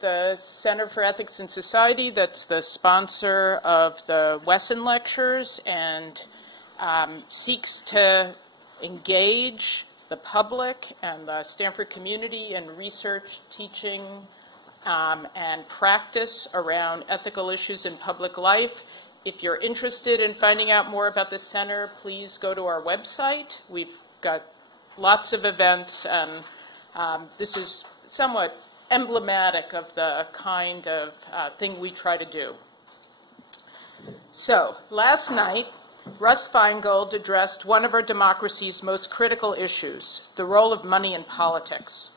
The Center for Ethics in Society, that's the sponsor of the Wesson Lectures, and seeks to engage the public and the Stanford community in research, teaching, and practice around ethical issues in public life. If you're interested in finding out more about the center, please go to our website. We've got lots of events, and this is somewhat emblematic of the kind of thing we try to do. So, last night, Russ Feingold addressed one of our democracy's most critical issues, the role of money in politics.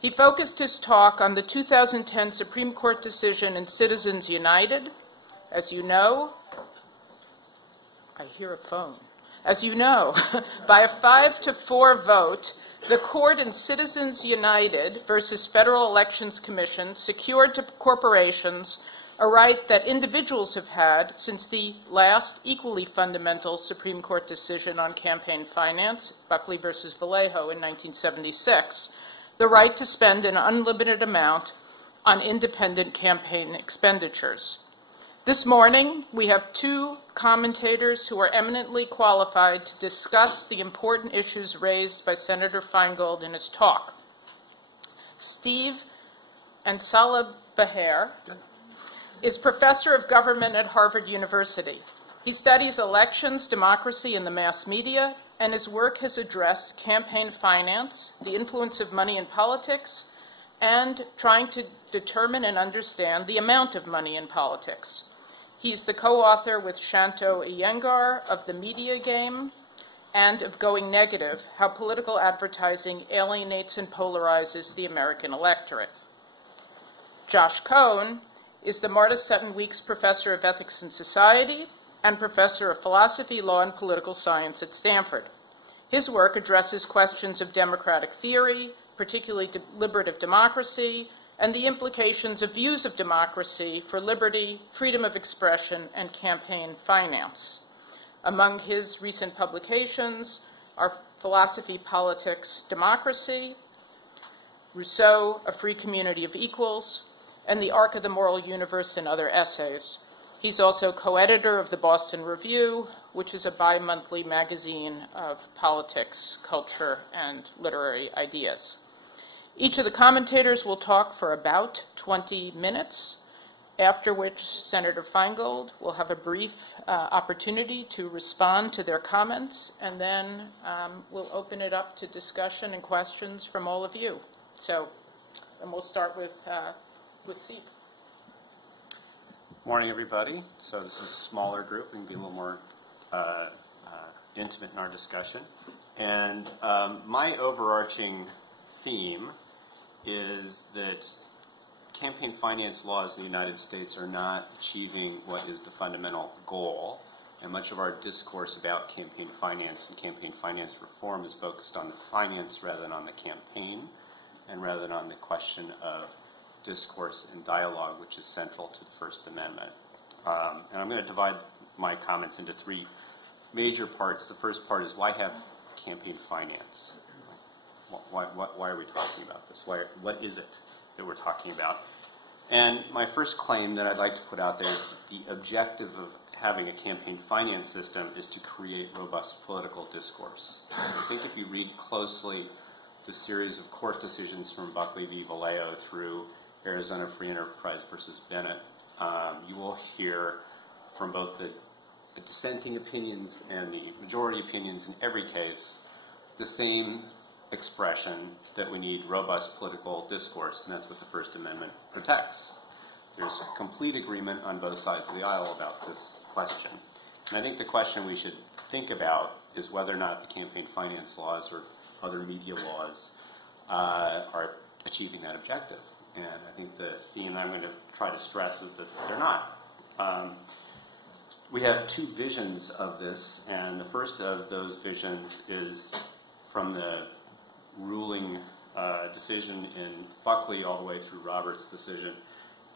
He focused his talk on the 2010 Supreme Court decision in Citizens United. As you know, I hear a phone. As you know, by a 5-4 vote, the court in Citizens United versus Federal Elections Commission secured to corporations a right that individuals have had since the last equally fundamental Supreme Court decision on campaign finance, Buckley versus Vallejo in 1976, the right to spend an unlimited amount on independent campaign expenditures. This morning, we have two commentators who are eminently qualified to discuss the important issues raised by Senator Feingold in his talk. Steve Ansalabaher is professor of government at Harvard University. He studies elections, democracy, and the mass media, and his work has addressed campaign finance, the influence of money in politics, and trying to determine and understand the amount of money in politics. He's the co-author with Shanto Iyengar of The Media Game and of Going Negative, How Political Advertising Alienates and Polarizes the American Electorate. Josh Cohn is the Marta Sutton Weeks Professor of Ethics in Society and Professor of Philosophy, Law, and Political Science at Stanford. His work addresses questions of democratic theory, particularly deliberative democracy, and the implications of views of democracy for liberty, freedom of expression, and campaign finance. Among his recent publications are Philosophy, Politics, Democracy, Rousseau, A Free Community of Equals, and The Arc of the Moral Universe and other essays. He's also co-editor of the Boston Review, which is a bi-monthly magazine of politics, culture, and literary ideas. Each of the commentators will talk for about 20 minutes, after which Senator Feingold will have a brief opportunity to respond to their comments, and then we'll open it up to discussion and questions from all of you. So, and we'll start with Steve. Morning, everybody. So this is a smaller group. We can be a little more intimate in our discussion. And my overarching theme is that campaign finance laws in the United States are not achieving what is the fundamental goal. And much of our discourse about campaign finance and campaign finance reform is focused on the finance rather than on the campaign, and rather than on the question of discourse and dialogue, which is central to the First Amendment. And I'm going to divide my comments into three major parts. The first part is, why have campaign finance? Why are we talking about this? What is it that we're talking about? And my first claim that I'd like to put out there is the objective of having a campaign finance system is to create robust political discourse. I think if you read closely the series of court decisions from Buckley v. Vallejo through Arizona Free Enterprise versus Bennett, you will hear from both the dissenting opinions and the majority opinions in every case the same expression that we need robust political discourse, and that's what the First Amendment protects. There's complete agreement on both sides of the aisle about this question. And I think the question we should think about is whether or not the campaign finance laws or other media laws are achieving that objective. And I think the theme I'm going to try to stress is that they're not. We have two visions of this, and the first of those visions is from the ruling decision in Buckley all the way through Roberts' decision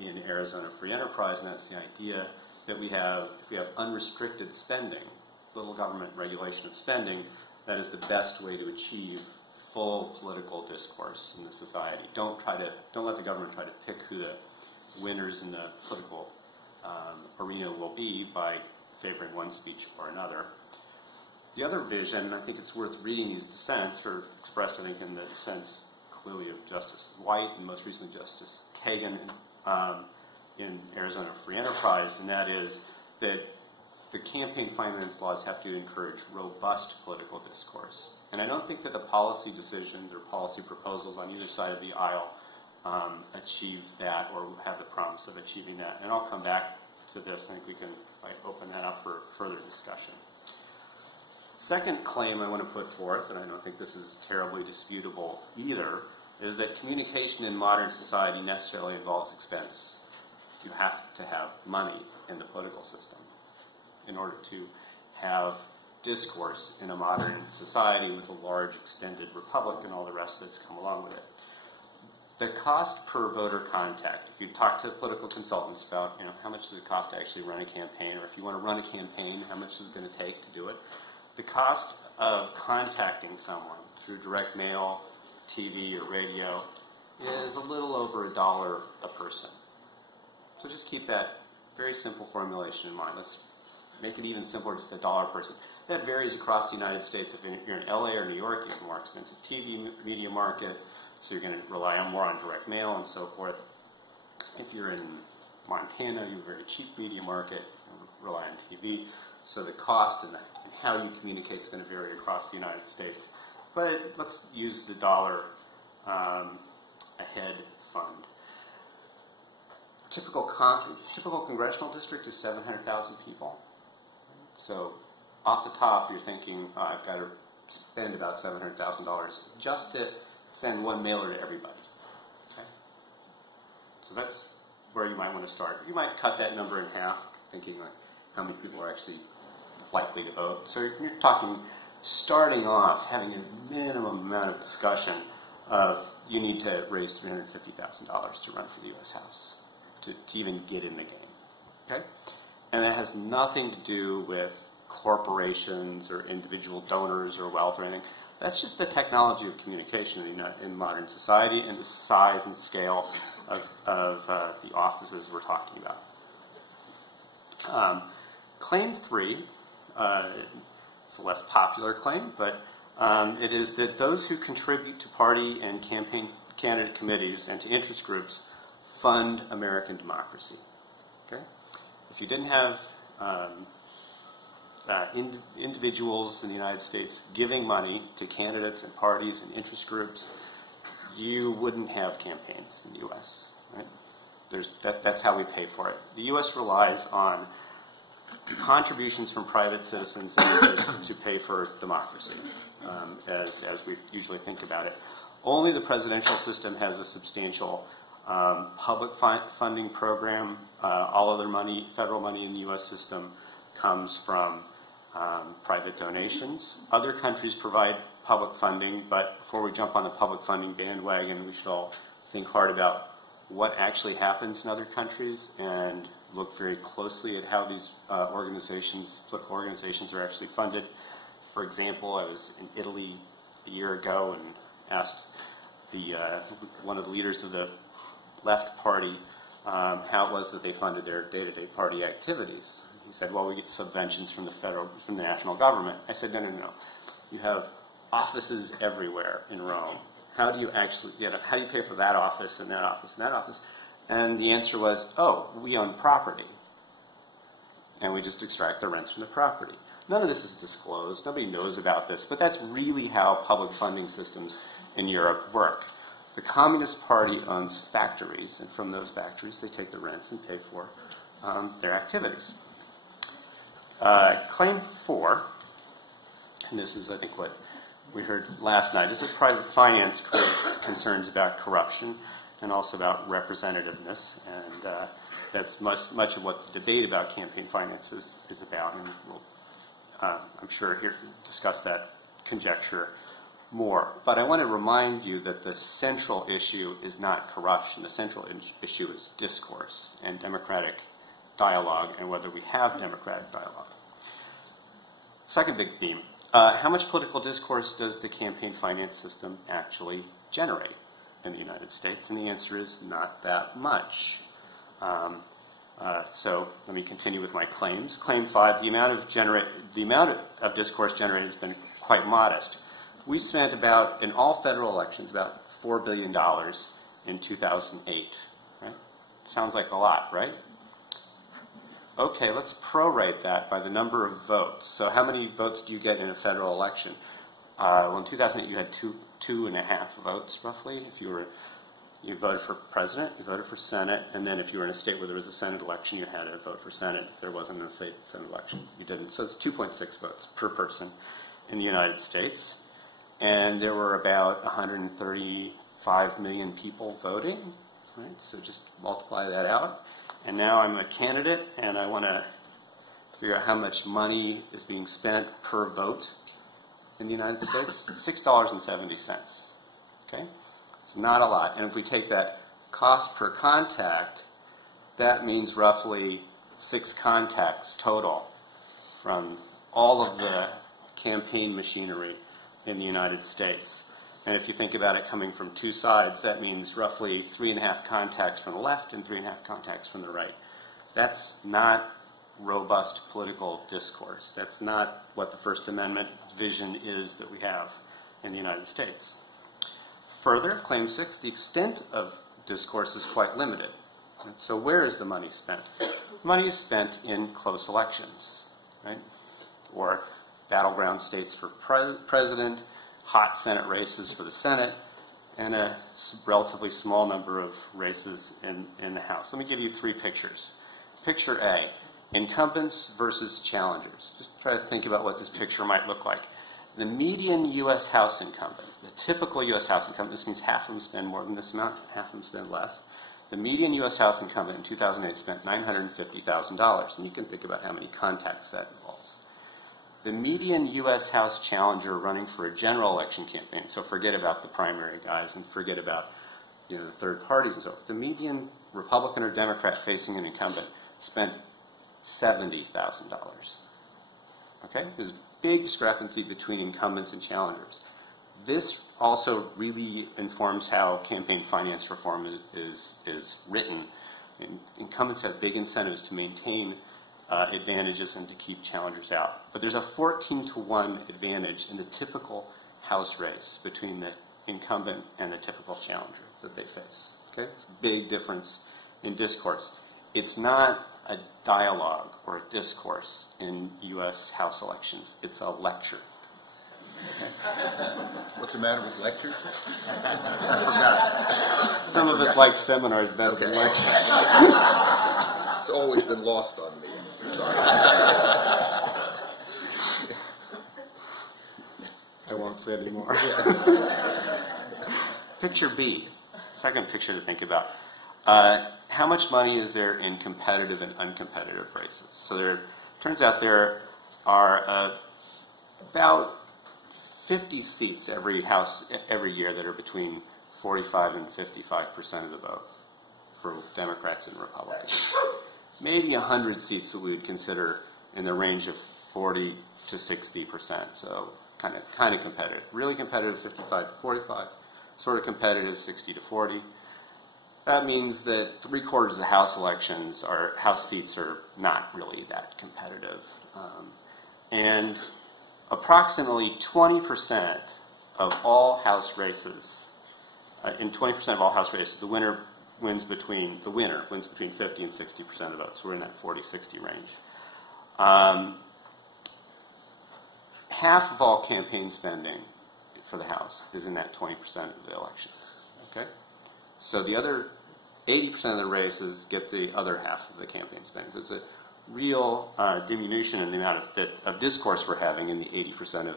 in Arizona Free Enterprise, and that's the idea that if we have unrestricted spending, little government regulation of spending, that is the best way to achieve full political discourse in the society. Don't let the government try to pick who to winners in the political arena will be by favoring one speech or another. The other vision, I think it's worth reading these dissents, or expressed, I think, in the dissents clearly of Justice White and most recently Justice Kagan in Arizona Free Enterprise, and that is that the campaign finance laws have to encourage robust political discourse. And I don't think that the policy decisions or policy proposals on either side of the aisle achieve that or have the promise of achieving that. And I'll come back to this. I think we can open that up for further discussion. Second claim I want to put forth, and I don't think this is terribly disputable either, is that communication in modern society necessarily involves expense. You have to have money in the political system in order to have discourse in a modern society with a large extended republic and all the rest that's come along with it. The cost per voter contact, if you talk to political consultants about how much does it cost to actually run a campaign, or if you want to run a campaign, how much is it going to take to do it, the cost of contacting someone through direct mail, TV, or radio is a little over $1 a person. So just keep that very simple formulation in mind. Let's make it even simpler, just $1 a person. That varies across the United States. If you're in LA or New York, you have a more expensive TV media market, so you're going to rely more on direct mail and so forth. If you're in Montana, you have a very cheap media market, you rely on TV. So the cost and how you communicate is going to vary across the United States. But let's use the dollar a head fund. Typical congressional district is 700,000 people. So off the top, you're thinking, I've got to spend about $700,000 just to send one mailer to everybody. Okay? So that's where you might want to start. You might cut that number in half, thinking like how many people are actually likely to vote. So you're talking starting off, having a minimum amount of discussion of you need to raise $350,000 to run for the U.S. House to even get in the game. Okay? And that has nothing to do with corporations or individual donors or wealth or anything. That's just the technology of communication in modern society and the size and scale of the offices we're talking about. Claim 3, it's a less popular claim, but it is that those who contribute to party and campaign candidate committees and to interest groups fund American democracy. Okay? If you didn't have individuals in the United States giving money to candidates and parties and interest groups, you wouldn't have campaigns in the U.S. Right? That's how we pay for it. The U.S. relies on contributions from private citizens to pay for democracy, as we usually think about it. Only the presidential system has a substantial public funding program. All other money, federal money in the U.S. system, comes from private donations. Other countries provide public funding, but before we jump on the public funding bandwagon, we should all think hard about what actually happens in other countries and look very closely at how these political organizations are actually funded. For example, I was in Italy a year ago and asked one of the leaders of the left party how it was that they funded their day-to-day party activities. He said, well, we get subventions from the national government. I said, no. You have offices everywhere in Rome. How do you actually how do you pay for that office and that office and that office? And the answer was, we own property. And we just extract the rents from the property. None of this is disclosed. Nobody knows about this. But that's really how public funding systems in Europe work. The Communist Party owns factories, and from those factories they take the rents and pay for their activities. Claim 4, and this is, I think, what we heard last night, is that private finance creates concerns about corruption and also about representativeness, and that's much of what the debate about campaign finance is about, and we'll, I'm sure, discuss that conjecture more. But I want to remind you that the central issue is not corruption. The central issue is discourse and democratic dialogue and whether we have democratic dialogue. Second big theme, how much political discourse does the campaign finance system actually generate in the United States? And the answer is not that much. So let me continue with my claims. Claim 5, the amount of discourse generated has been quite modest. We spent about, in all federal elections, about $4 billion in 2008. Right? Sounds like a lot, right? Okay, let's prorate that by the number of votes. So how many votes do you get in a federal election? Well, in 2008, you had two and a half votes, roughly. If you voted for president, you voted for Senate, and then if you were in a state where there was a Senate election, you had to vote for Senate. If there wasn't a state Senate election, you didn't. So it's 2.6 votes per person in the United States. And there were about 135 million people voting, right? So just multiply that out. And now I'm a candidate, and I want to figure out how much money is being spent per vote in the United States. $6.70. Okay? It's not a lot. And if we take that cost per contact, that means roughly 6 contacts total from all of the campaign machinery in the United States. And if you think about it coming from two sides, that means roughly 3.5 contacts from the left and 3.5 contacts from the right. That's not robust political discourse. That's not what the First Amendment vision is that we have in the United States. Further, Claim 6, the extent of discourse is quite limited. So where is the money spent? Money is spent in close elections, right? Or battleground states for president, hot Senate races for the Senate, and a relatively small number of races in the House. Let me give you 3 pictures. Picture A, incumbents versus challengers. Just try to think about what this picture might look like. The median U.S. House incumbent, the typical U.S. House incumbent, this means half of them spend more than this amount, half of them spend less. The median U.S. House incumbent in 2008 spent $950,000, and you can think about how many contacts that involves. The median U.S. House challenger running for a general election campaign, so forget about the primary guys and forget about the third parties and so forth. The median Republican or Democrat facing an incumbent spent $70,000. Okay? There's a big discrepancy between incumbents and challengers. This also really informs how campaign finance reform is written. Incumbents have big incentives to maintain advantages and to keep challengers out. But there's a 14-to-1 advantage in the typical House race between the incumbent and the typical challenger that they face. Okay? It's a big difference in discourse. It's not a dialogue or a discourse in U.S. House elections. It's a lecture. What's the matter with lectures? I forgot. Some of us like seminars better than lectures. It's always been lost on me. I won't say anymore. Picture B, second picture to think about. How much money is there in competitive and uncompetitive races? So there turns out there are about 50 seats every year that are between 45 and 55% of the vote for Democrats and Republicans. Maybe 100 seats that we would consider in the range of 40 to 60%. So kind of competitive. Really competitive, 55 to 45. Sort of competitive, 60 to 40. That means that 3/4 of the House seats are not really that competitive. And approximately 20% of all House races, in 20% of all House races, the winner wins between 50 and 60% of the votes. So we're in that 40-60 range. Half of all campaign spending for the House is in that 20% of the elections. Okay? So the other 80% of the races get the other half of the campaign spending. So it's a real diminution in the amount of discourse we're having in the 80%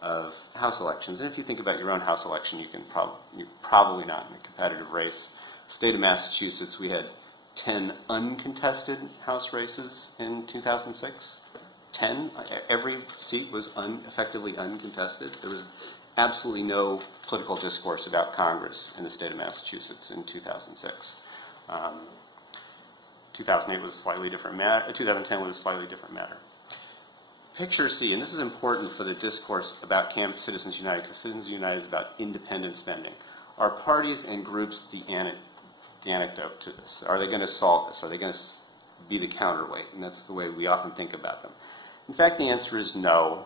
of House elections. And if you think about your own House election, you're probably not in a competitive race. State of Massachusetts, we had 10 uncontested House races in 2006. 10. Every seat was effectively uncontested. There was absolutely no political discourse about Congress in the state of Massachusetts in 2006. 2008 was a slightly different matter. 2010 was a slightly different matter. Picture C, and this is important for the discourse about Citizens United, because Citizens United is about independent spending. Are parties and groups the the anecdote to this? Are they going to solve this? Are they going to be the counterweight? And that's the way we often think about them. In fact, the answer is no.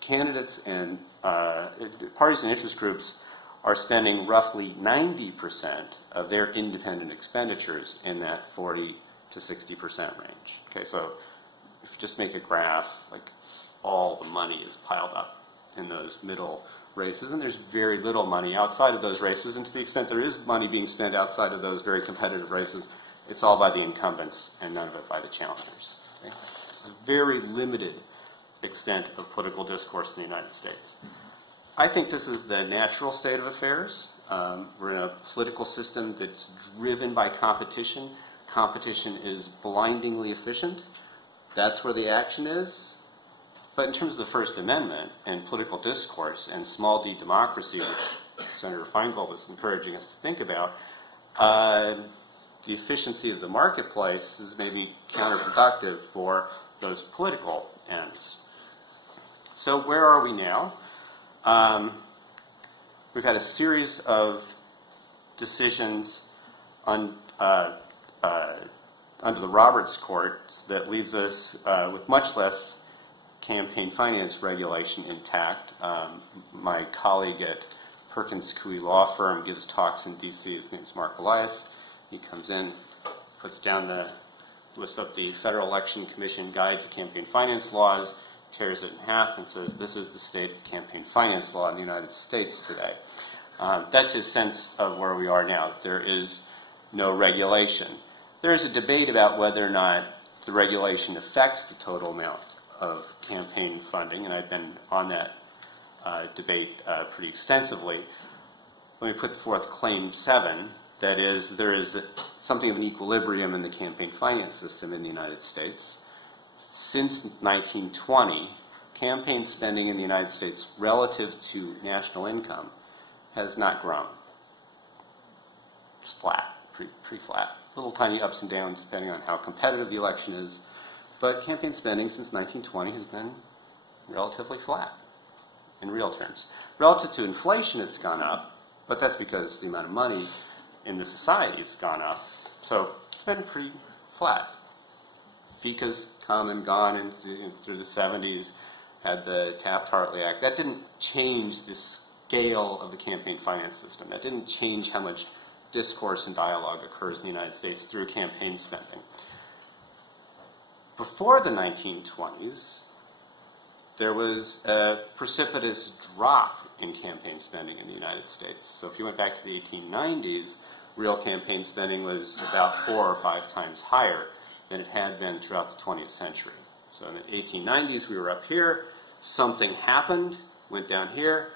Candidates and parties and interest groups are spending roughly 90% of their independent expenditures in that 40 to 60% range. Okay, so if you just make a graph, like all the money is piled up in those middle races, and there's very little money outside of those races, and to the extent there is money being spent outside of those very competitive races, it's all by the incumbents and none of it by the challengers. Okay? It's a very limited extent of political discourse in the United States. I think this is the natural state of affairs. We're in a political system that's driven by competition. Competition is blindingly efficient. That's where the action is. But in terms of the First Amendment and political discourse and small d democracy, which Senator Feingold was encouraging us to think about, the efficiency of the marketplace is maybe counterproductive for those political ends. So where are we now? We've had a series of decisions under the Roberts Courts that leaves us with much less campaign finance regulation intact. My colleague at Perkins Coie Law Firm gives talks in D.C. His name's Mark Elias. He comes in, lists up the Federal Election Commission Guide to Campaign Finance Laws, tears it in half, and says, this is the state of campaign finance law in the United States today. That's his sense of where we are now. There is no regulation. There is a debate about whether or not the regulation affects the total amount of campaign funding, and I've been on that debate pretty extensively. Let me put forth Claim 7. That is, there is something of an equilibrium in the campaign finance system in the United States. Since 1920, campaign spending in the United States relative to national income has not grown. It's flat, pretty flat. Little tiny ups and downs depending on how competitive the election is. But campaign spending since 1920 has been relatively flat in real terms. Relative to inflation, it's gone up, but that's because the amount of money in the society has gone up. So it's been pretty flat. FICA's come and gone through the 70s, had the Taft-Hartley Act. That didn't change the scale of the campaign finance system. That didn't change how much discourse and dialogue occurs in the United States through campaign spending. Before the 1920s, there was a precipitous drop in campaign spending in the United States. So if you went back to the 1890s, real campaign spending was about 4 or 5 times higher than it had been throughout the 20th century. So in the 1890s, we were up here. Something happened, went down here,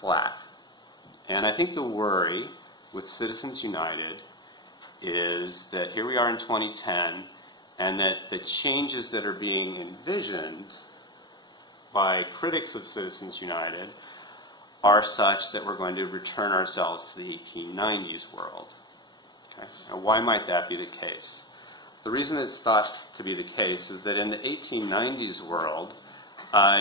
flat. And I think the worry with Citizens United is that here we are in 2010, and that the changes that are being envisioned by critics of Citizens United are such that we're going to return ourselves to the 1890s world. Okay? Now, why might that be the case? The reason it's thought to be the case is that in the 1890s world,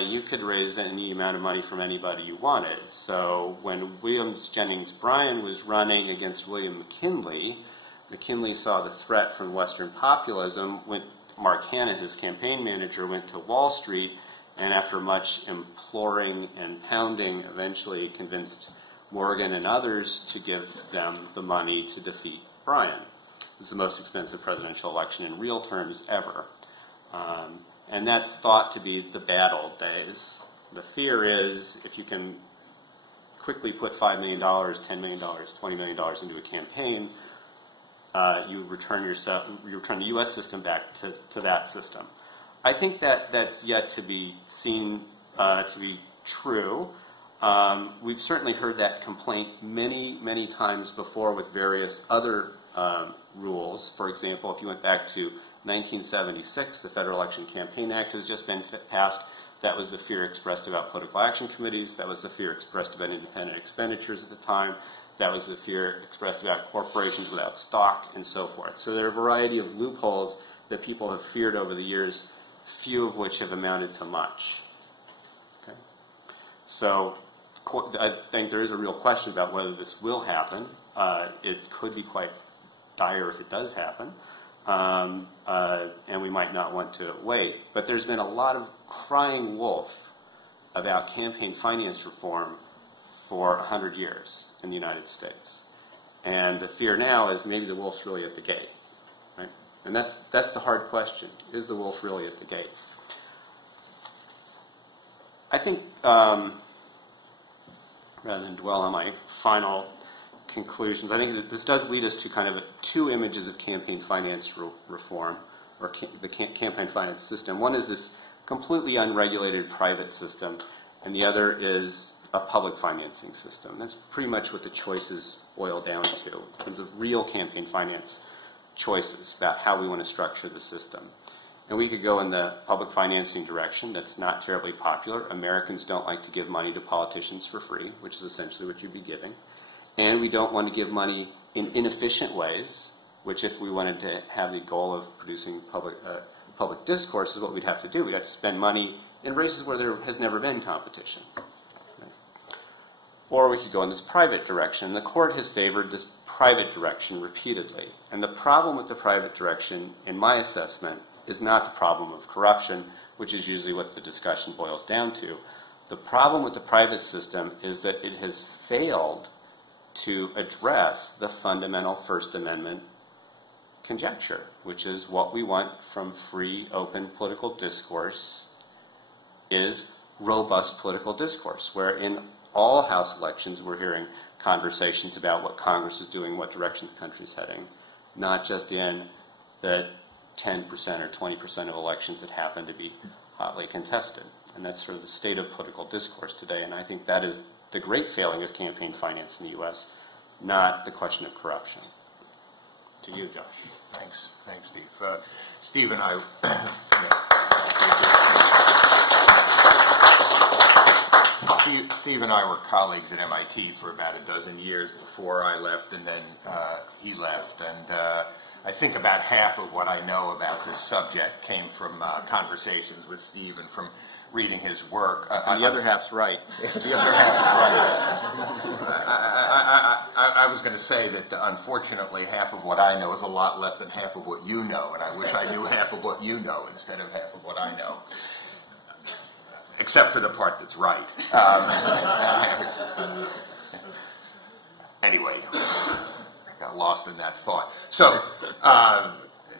you could raise any amount of money from anybody you wanted. So when William Jennings Bryan was running against William McKinley, McKinley saw the threat from Western populism. Mark Hanna, his campaign manager, went to Wall Street, and after much imploring and pounding, eventually convinced Morgan and others to give them the money to defeat Bryan. It was the most expensive presidential election in real terms ever. And that's thought to be the bad old days. The fear is if you can quickly put $5 million, $10 million, $20 million into a campaign, you return the U.S. system back to that system. I think that that's yet to be seen to be true. We've certainly heard that complaint many, many times before with various other rules. For example, if you went back to 1976, the Federal Election Campaign Act has just been passed. That was the fear expressed about political action committees. That was the fear expressed about independent expenditures at the time. That was the fear expressed about corporations without stock and so forth. So there are a variety of loopholes that people have feared over the years, few of which have amounted to much. Okay? So I think there is a real question about whether this will happen. It could be quite dire if it does happen, and we might not want to wait. But there's been a lot of crying wolf about campaign finance reform for 100 years in the United States. And the fear now is maybe the wolf's really at the gate, right? And that's the hard question. Is the wolf really at the gate? I think, rather than dwell on my final conclusions, I think that this does lead us to kind of two images of campaign finance reform, or the campaign finance system. One is this completely unregulated private system, and the other is a public financing system. That's pretty much what the choices boil down to in terms of real campaign finance choices about how we want to structure the system. And we could go in the public financing direction. That's not terribly popular. Americans don't like to give money to politicians for free, which is essentially what you'd be giving. And we don't want to give money in inefficient ways, which if we wanted to have the goal of producing public discourse is what we'd have to do. We'd have to spend money in races where there has never been competition. Okay. Or we could go in this private direction. The court has favored this private direction repeatedly. And the problem with the private direction, in my assessment, is not the problem of corruption, which is usually what the discussion boils down to. The problem with the private system is that it has failed to address the fundamental First Amendment conjecture, which is what we want from free, open political discourse is robust political discourse, where in all House elections we're hearing conversations about what Congress is doing, what direction the country is heading, not just in the 10% or 20% of elections that happen to be hotly contested. And that's sort of the state of political discourse today, and I think that is the great failing of campaign finance in the U.S., not the question of corruption. To you, Josh. Thanks, Steve. Steve and I, Steve and I were colleagues at MIT for about a dozen years before I left, and then he left. And I think about half of what I know about this subject came from conversations with Steve and from reading his work. And the other half's right. The other half is right. I was going to say that unfortunately half of what I know is a lot less than half of what you know, and I wish I knew half of what you know instead of half of what I know. Except for the part that's right. Anyway, got lost in that thought. So,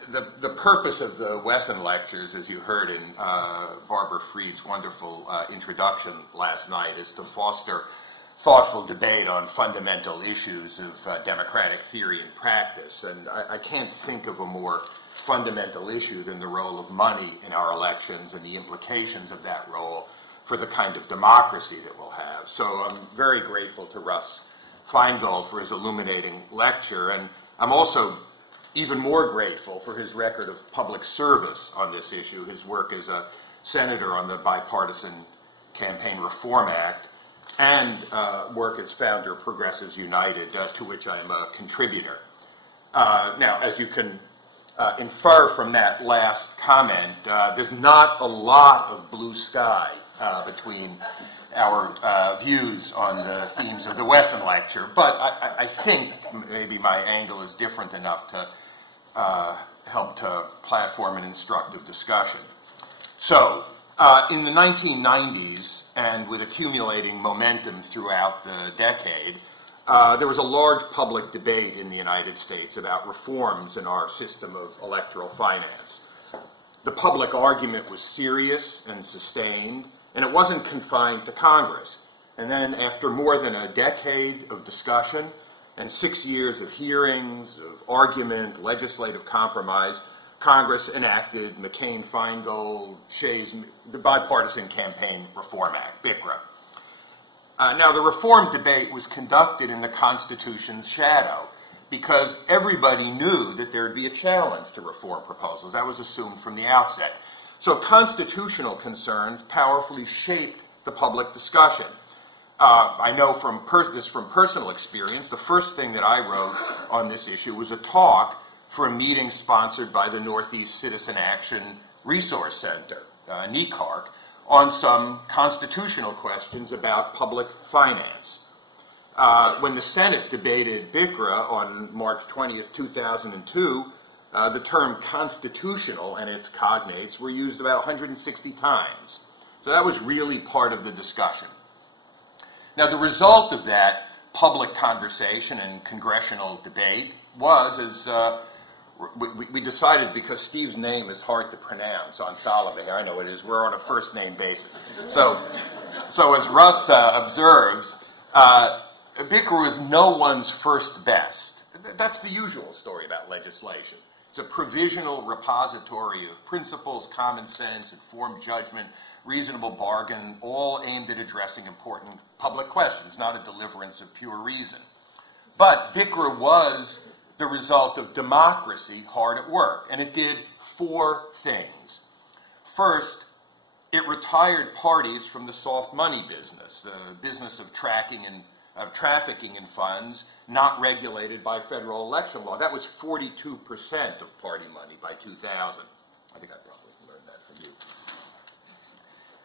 the purpose of the Wesson Lectures, as you heard in Barbara Fried's wonderful introduction last night, is to foster thoughtful debate on fundamental issues of democratic theory and practice. And I can't think of a more fundamental issue than the role of money in our elections and the implications of that role for the kind of democracy that we'll have. So I'm very grateful to Russ Feingold for his illuminating lecture, and I'm also even more grateful for his record of public service on this issue, his work as a senator on the Bipartisan Campaign Reform Act, and work as founder of Progressives United, to which I am a contributor. Now, as you can infer from that last comment, there's not a lot of blue sky between our views on the themes of the Wesson Lecture, but I think maybe my angle is different enough to help to platform an instructive discussion. So, in the 1990s, and with accumulating momentum throughout the decade, there was a large public debate in the United States about reforms in our system of electoral finance. The public argument was serious and sustained, and it wasn't confined to Congress. And then after more than a decade of discussion and 6 years of hearings, of argument, legislative compromise, Congress enacted McCain-Feingold, Shays, the Bipartisan Campaign Reform Act, BICRA. Now, the reform debate was conducted in the Constitution's shadow because everybody knew that there would be a challenge to reform proposals. That was assumed from the outset. So constitutional concerns powerfully shaped the public discussion. I know from personal experience, the first thing that I wrote on this issue was a talk for a meeting sponsored by the Northeast Citizen Action Resource Center, NECARC, on some constitutional questions about public finance. when the Senate debated BICRA on March 20th, 2002, the term constitutional and its cognates were used about 160 times. So that was really part of the discussion. Now, the result of that public conversation and congressional debate was, as we decided, because Steve's name is hard to pronounce on Salome, I know it is, we're on a first-name basis. So as Russ observes, BICRA was no one's first best. That's the usual story about legislation. It's a provisional repository of principles, common sense, informed judgment, reasonable bargain, all aimed at addressing important public questions, not a deliverance of pure reason. But BICRA was the result of democracy hard at work, and it did four things. First, it retired parties from the soft money business, the business of tracking and trafficking in funds not regulated by federal election law. That was 42% of party money by 2000. I think I probably learned that from you.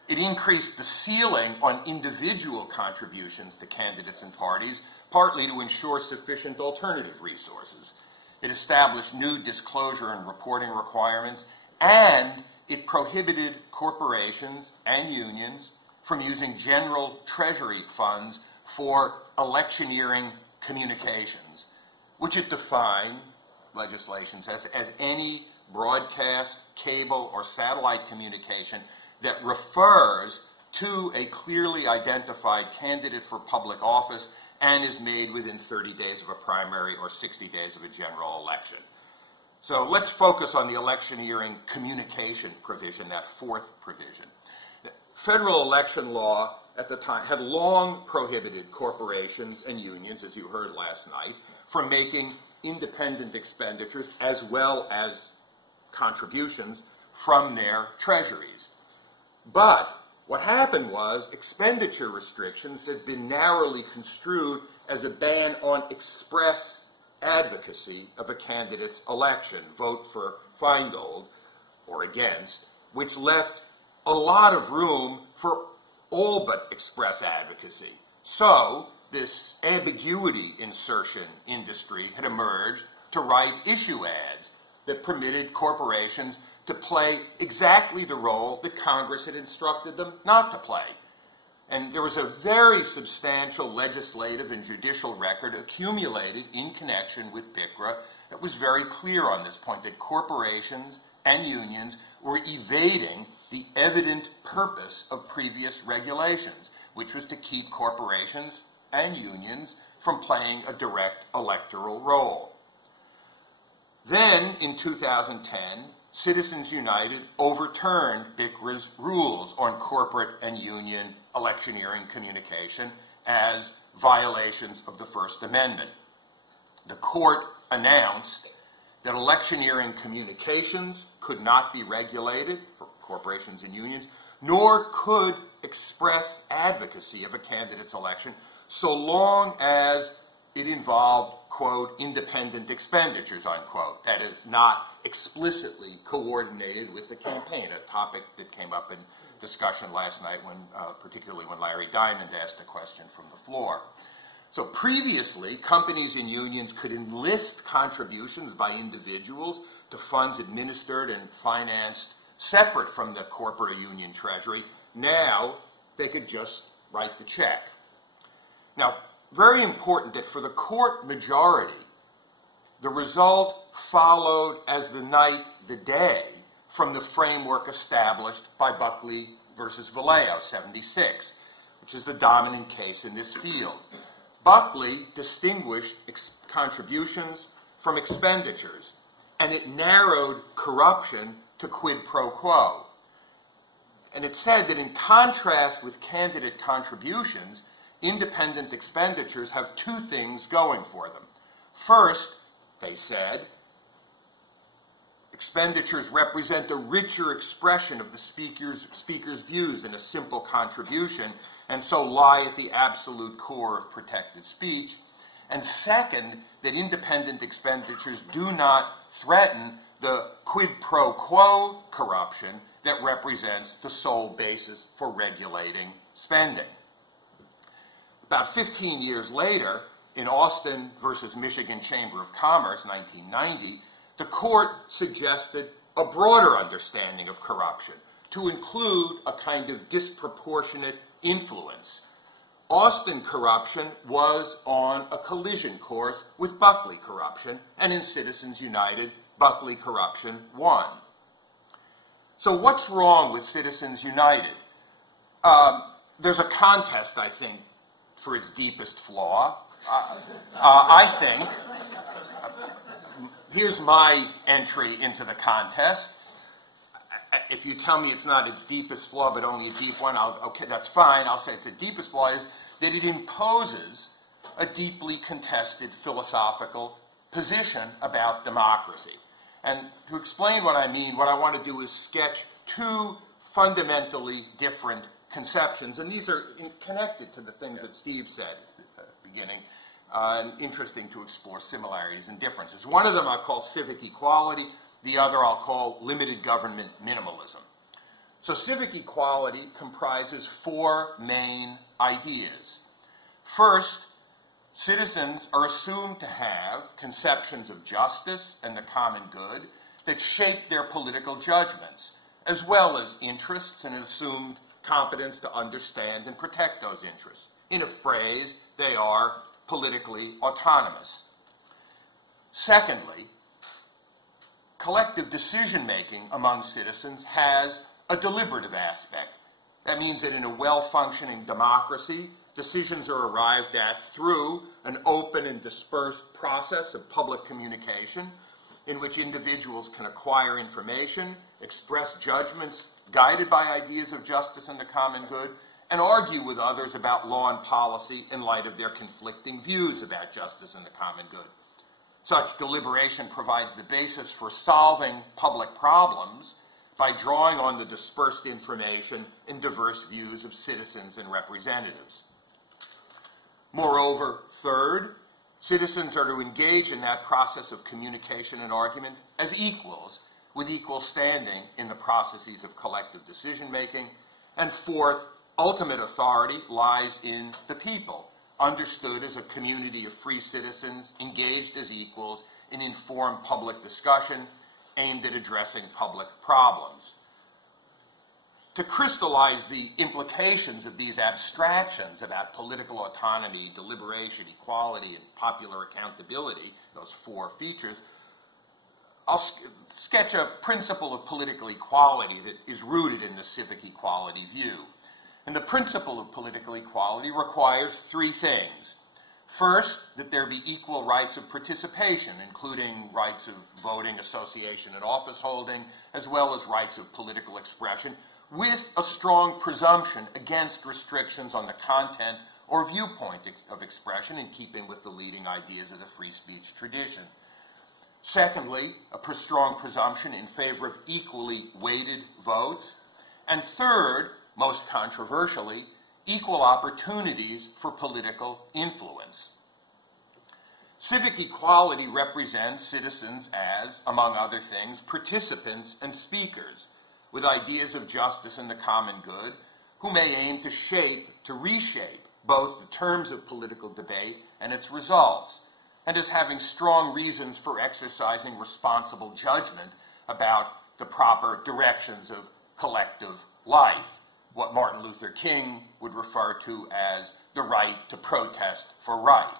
It increased the ceiling on individual contributions to candidates and parties, partly to ensure sufficient alternative resources. It established new disclosure and reporting requirements, and it prohibited corporations and unions from using general treasury funds for electioneering communications, which it defined, legislation says, as any broadcast, cable, or satellite communication that refers to a clearly identified candidate for public office and is made within 30 days of a primary or 60 days of a general election. So let's focus on the electioneering communication provision, that fourth provision. Federal election law at the time had long prohibited corporations and unions, as you heard last night, from making independent expenditures as well as contributions from their treasuries. But what happened was expenditure restrictions had been narrowly construed as a ban on express advocacy of a candidate's election, vote for Feingold or against, which left a lot of room for all but express advocacy. So this ambiguity insertion industry had emerged to write issue ads that permitted corporations to play exactly the role that Congress had instructed them not to play. And there was a very substantial legislative and judicial record accumulated in connection with BICRA that was very clear on this point, that corporations and unions were evading the evident purpose of previous regulations, which was to keep corporations and unions from playing a direct electoral role. Then, in 2010, Citizens United overturned BICRA's rules on corporate and union electioneering communication as violations of the First Amendment. The court announced that electioneering communications could not be regulated for corporations and unions, nor could express advocacy of a candidate's election so long as it involved, quote, independent expenditures, unquote. That is, not explicitly coordinated with the campaign, a topic that came up in discussion last night, particularly when Larry Diamond asked a question from the floor. So previously, companies and unions could enlist contributions by individuals to funds administered and financed separate from the corporate or union treasury. Now, they could just write the check. Now, very important that for the court majority, the result followed as the night, the day, from the framework established by Buckley versus Vallejo, 76, which is the dominant case in this field. Buckley distinguished contributions from expenditures, and it narrowed corruption to quid pro quo. And it said that in contrast with candidate contributions, independent expenditures have two things going for them. First, they said, expenditures represent a richer expression of the speaker's views than a simple contribution, and so lie at the absolute core of protected speech. And second, that independent expenditures do not threaten the quid pro quo corruption that represents the sole basis for regulating spending. About 15 years later, in Austin versus Michigan Chamber of Commerce, 1990, the court suggested a broader understanding of corruption to include a kind of disproportionate influence. Austin corruption was on a collision course with Buckley corruption, and in Citizens United, Buckley corruption won. So what's wrong with Citizens United? There's a contest, I think, for its deepest flaw. I think, here's my entry into the contest. If you tell me it's not its deepest flaw, but only a deep one, okay, that's fine. I'll say it's the deepest flaw is that it imposes a deeply contested philosophical position about democracy. And to explain what I mean, what I want to do is sketch two fundamentally different conceptions, and these are connected to the things that Steve said at the beginning, and interesting to explore similarities and differences. One of them I call civic equality, the other I'll call limited government minimalism. So civic equality comprises four main ideas. First, citizens are assumed to have conceptions of justice and the common good that shape their political judgments, as well as interests and assumed competence to understand and protect those interests. In a phrase, they are politically autonomous. Secondly, collective decision-making among citizens has a deliberative aspect. That means that in a well-functioning democracy, decisions are arrived at through an open and dispersed process of public communication in which individuals can acquire information, express judgments guided by ideas of justice and the common good, and argue with others about law and policy in light of their conflicting views about justice and the common good. Such deliberation provides the basis for solving public problems by drawing on the dispersed information and diverse views of citizens and representatives. Moreover, third, citizens are to engage in that process of communication and argument as equals, with equal standing in the processes of collective decision-making. And fourth, ultimate authority lies in the people, understood as a community of free citizens engaged as equals in informed public discussion aimed at addressing public problems. To crystallize the implications of these abstractions about political autonomy, deliberation, equality, and popular accountability, those four features, I'll sketch a principle of political equality that is rooted in the civic equality view. And the principle of political equality requires three things. First, that there be equal rights of participation, including rights of voting, association, and office holding, as well as rights of political expression, with a strong presumption against restrictions on the content or viewpoint of expression in keeping with the leading ideas of the free speech tradition. Secondly, a strong presumption in favor of equally weighted votes. And third, most controversially, equal opportunities for political influence. Civic equality represents citizens as, among other things, participants and speakers with ideas of justice and the common good, who may aim to reshape both the terms of political debate and its results, and as having strong reasons for exercising responsible judgment about the proper directions of collective life, what Martin Luther King would refer to as the right to protest for right.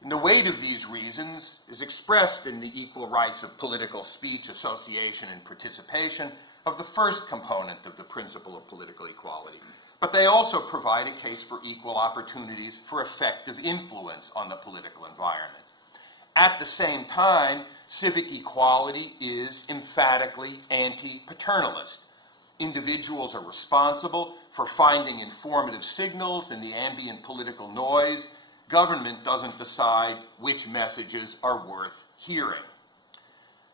And the weight of these reasons is expressed in the equal rights of political speech, association, and participation of the first component of the principle of political equality. But they also provide a case for equal opportunities for effective influence on the political environment. At the same time, civic equality is emphatically anti-paternalist. Individuals are responsible for finding informative signals in the ambient political noise. Government doesn't decide which messages are worth hearing.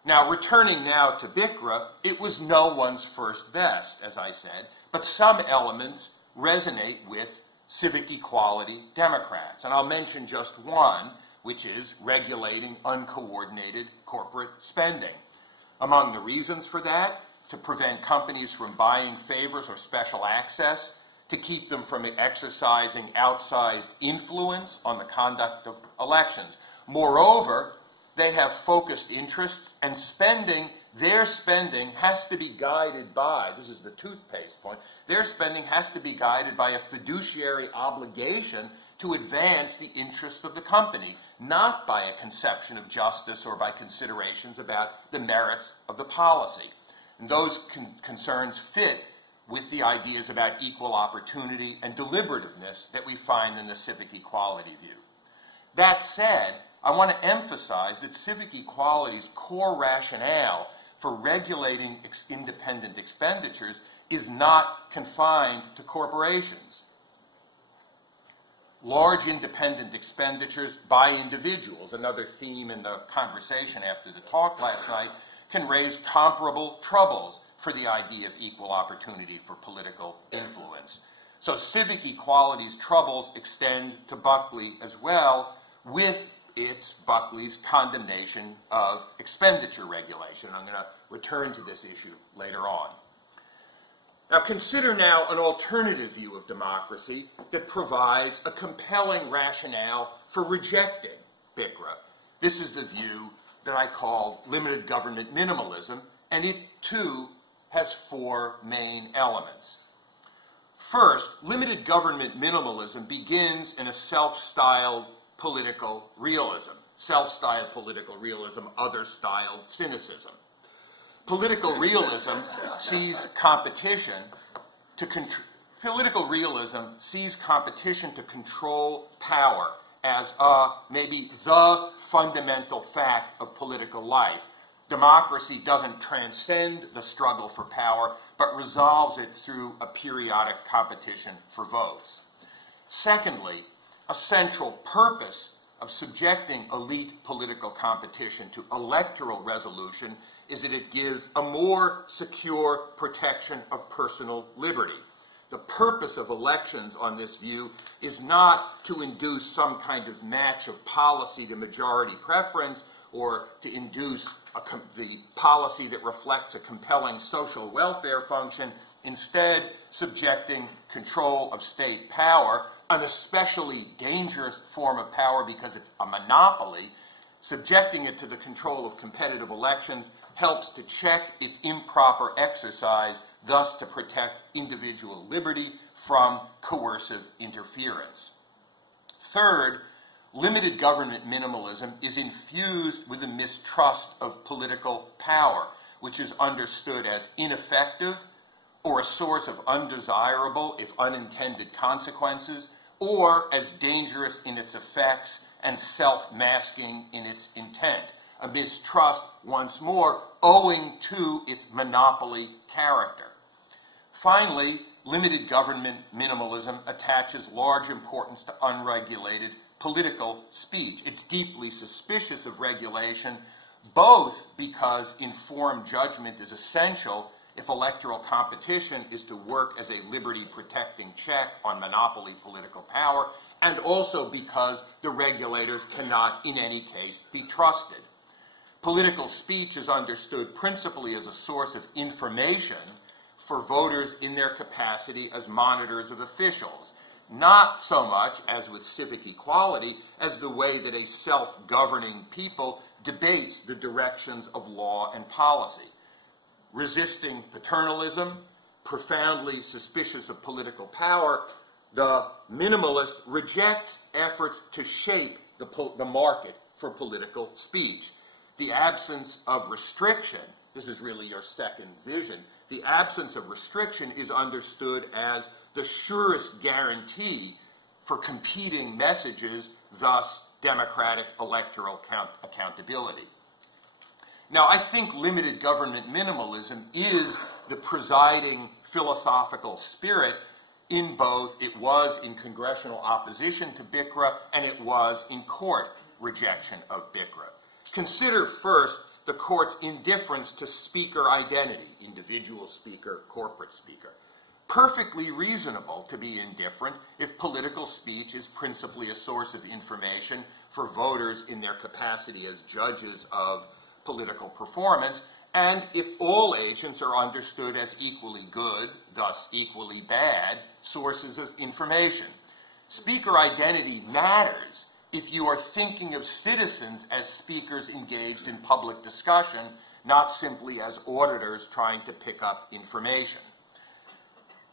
Now, returning now to BICRA, it was no one's first best, as I said, but some elements resonate with civic equality Democrats. And I'll mention just one, which is regulating uncoordinated corporate spending. Among the reasons for that, to prevent companies from buying favors or special access, to keep them from exercising outsized influence on the conduct of elections. Moreover, they have focused interests, and their spending has to be guided by, this is the toothpaste point, their spending has to be guided by a fiduciary obligation to advance the interests of the company, not by a conception of justice or by considerations about the merits of the policy. And those concerns fit with the ideas about equal opportunity and deliberativeness that we find in the civic equality view. That said, I want to emphasize that civic equality's core rationale for regulating independent expenditures is not confined to corporations. Large independent expenditures by individuals, another theme in the conversation after the talk last night, can raise comparable troubles for the idea of equal opportunity for political influence. So civic equality's troubles extend to Buckley as well, with Buckley's condemnation of expenditure regulation. I'm going to return to this issue later on. Now consider now an alternative view of democracy that provides a compelling rationale for rejecting BICRA. This is the view that I call limited government minimalism, and it too has four main elements. First, limited government minimalism begins in a self-styled political realism. Self-styled political realism, other-styled cynicism. Political realism sees competition to control power as maybe the fundamental fact of political life. Democracy doesn't transcend the struggle for power, but resolves it through a periodic competition for votes. Secondly, a central purpose of subjecting elite political competition to electoral resolution is that it gives a more secure protection of personal liberty. The purpose of elections on this view is not to induce some kind of match of policy to majority preference or to induce the policy that reflects a compelling social welfare function. Instead, subjecting control of state power, an especially dangerous form of power because it's a monopoly, subjecting it to the control of competitive elections helps to check its improper exercise, thus to protect individual liberty from coercive interference. Third, limited government minimalism is infused with a mistrust of political power, which is understood as ineffective or a source of undesirable, if unintended, consequences, or as dangerous in its effects and self-masking in its intent. A mistrust, once more, owing to its monopoly character. Finally, limited government minimalism attaches large importance to unregulated political speech. It's deeply suspicious of regulation, both because informed judgment is essential if electoral competition is to work as a liberty-protecting check on monopoly political power, and also because the regulators cannot, in any case, be trusted. Political speech is understood principally as a source of information for voters in their capacity as monitors of officials, not so much, as with civic equality, as the way that a self-governing people debates the directions of law and policy. Resisting paternalism, profoundly suspicious of political power, the minimalist rejects efforts to shape the market for political speech. The absence of restriction, this is really your second vision, the absence of restriction is understood as the surest guarantee for competing messages, thus democratic electoral accountability. Now, I think limited government minimalism is the presiding philosophical spirit in both, it was in congressional opposition to BICRA, and it was in court rejection of BICRA. Consider first the court's indifference to speaker identity, individual speaker, corporate speaker. Perfectly reasonable to be indifferent if political speech is principally a source of information for voters in their capacity as judges of political performance, and if all agents are understood as equally good, thus equally bad, sources of information. Speaker identity matters if you are thinking of citizens as speakers engaged in public discussion, not simply as auditors trying to pick up information.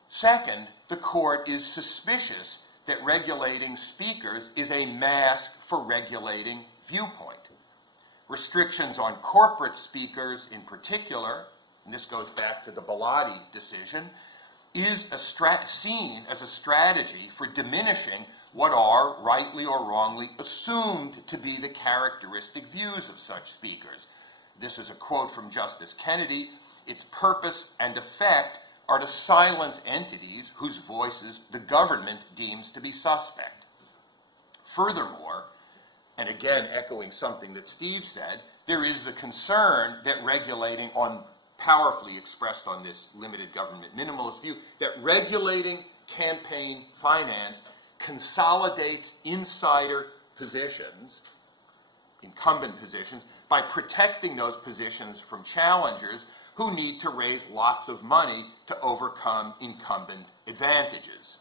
Second, the court is suspicious that regulating speakers is a mask for regulating viewpoint. Restrictions on corporate speakers in particular, and this goes back to the Bellotti decision, is seen as a strategy for diminishing what are, rightly or wrongly, assumed to be the characteristic views of such speakers. This is a quote from Justice Kennedy. Its purpose and effect are to silence entities whose voices the government deems to be suspect. Furthermore, and again echoing something that Steve said, there is the concern that regulating on, powerfully expressed on this limited government minimalist view, that regulating campaign finance consolidates insider positions, incumbent positions, by protecting those positions from challengers who need to raise lots of money to overcome incumbent advantages.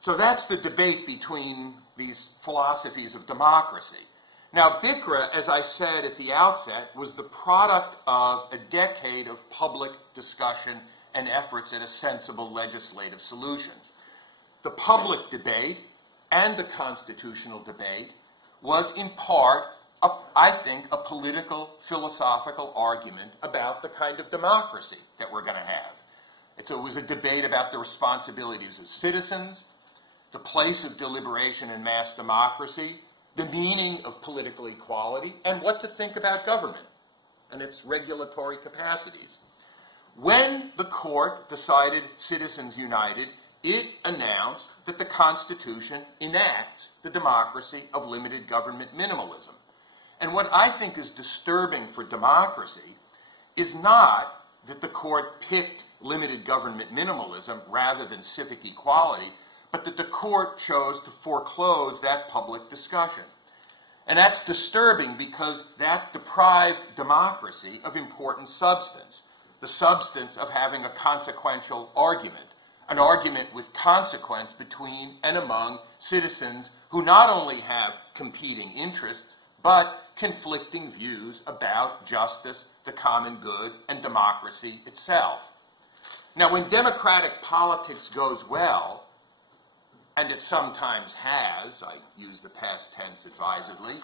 So that's the debate between these philosophies of democracy. Now, BICRA, as I said at the outset, was the product of a decade of public discussion and efforts at a sensible legislative solution. The public debate and the constitutional debate was in part, I think, a political, philosophical argument about the kind of democracy that we're going to have. It was a debate about the responsibilities of citizens, the place of deliberation in mass democracy, the meaning of political equality, and what to think about government and its regulatory capacities. When the court decided Citizens United, it announced that the Constitution enacts the democracy of limited government minimalism. And what I think is disturbing for democracy is not that the court picked limited government minimalism rather than civic equality, but that the court chose to foreclose that public discussion. And that's disturbing because that deprived democracy of important substance, the substance of having a consequential argument, an argument with consequence between and among citizens who not only have competing interests, but conflicting views about justice, the common good, and democracy itself. Now, when democratic politics goes well, and it sometimes has, I use the past tense advisedly,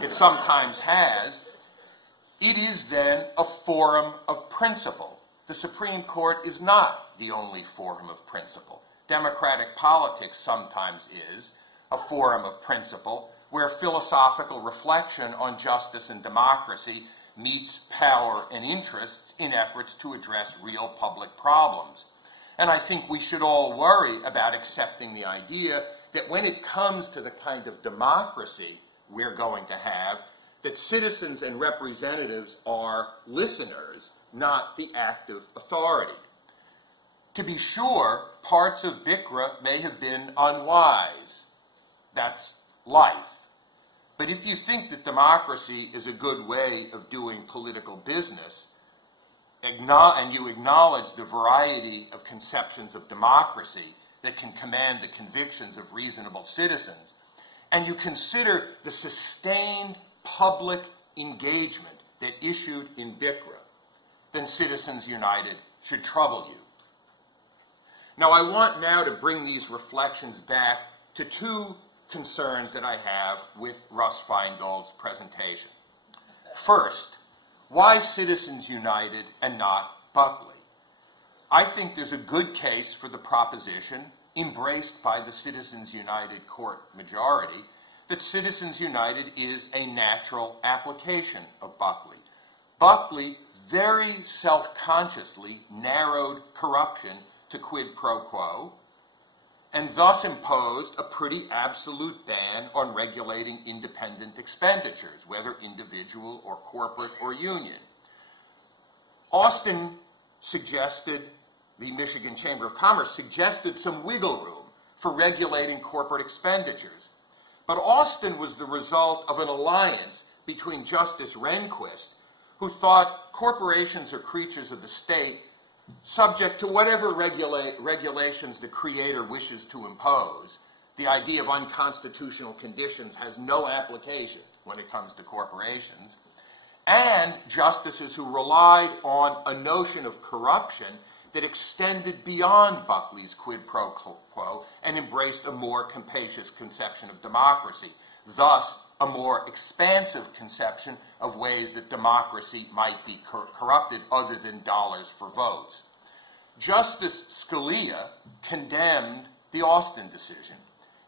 it sometimes has, it is then a forum of principle. The Supreme Court is not the only forum of principle. Democratic politics sometimes is a forum of principle where philosophical reflection on justice and democracy meets power and interests in efforts to address real public problems. And I think we should all worry about accepting the idea that when it comes to the kind of democracy we're going to have, that citizens and representatives are listeners, not the active authority. To be sure, parts of BICRA may have been unwise. That's life. But if you think that democracy is a good way of doing political business, and you acknowledge the variety of conceptions of democracy that can command the convictions of reasonable citizens, and you consider the sustained public engagement that issued in BICRA, then Citizens United should trouble you. Now, I want now to bring these reflections back to two concerns that I have with Russ Feingold's presentation. First, why Citizens United and not Buckley? I think there's a good case for the proposition, embraced by the Citizens United court majority, that Citizens United is a natural application of Buckley. Buckley very self-consciously narrowed corruption to quid pro quo, and thus imposed a pretty absolute ban on regulating independent expenditures, whether individual or corporate or union. Austin suggested, the Michigan Chamber of Commerce suggested some wiggle room for regulating corporate expenditures. But Austin was the result of an alliance between Justice Rehnquist, who thought corporations are creatures of the state, subject to whatever regulations the creator wishes to impose. The idea of unconstitutional conditions has no application when it comes to corporations. And justices who relied on a notion of corruption that extended beyond Buckley's quid pro quo and embraced a more capacious conception of democracy, thus a more expansive conception of ways that democracy might be corrupted other than dollars for votes. Justice Scalia condemned the Austin decision.